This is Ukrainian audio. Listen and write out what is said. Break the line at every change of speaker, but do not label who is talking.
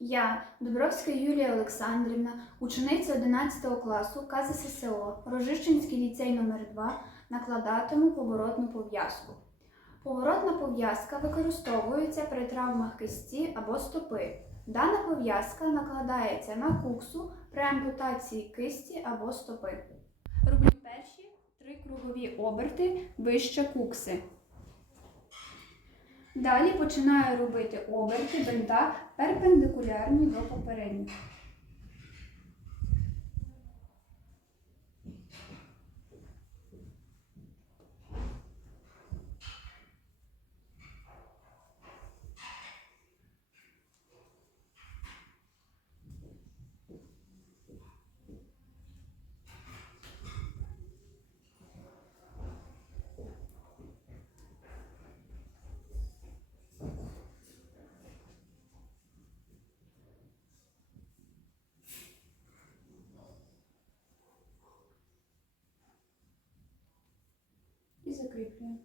Я, Дубровська Юлія Олександрівна, учениця 11 класу КЗССО, Рожищенський ліцей номер 2 накладатиму поворотну пов'язку. Поворотна пов'язка використовується при травмах кисті або стопи. Дана пов'язка накладається на куксу при ампутації кисті або стопи. Роблю перші три кругові оберти вище кукси. Далі починаю робити оберти бинта перпендикулярні до попередніх. І закріплюємо.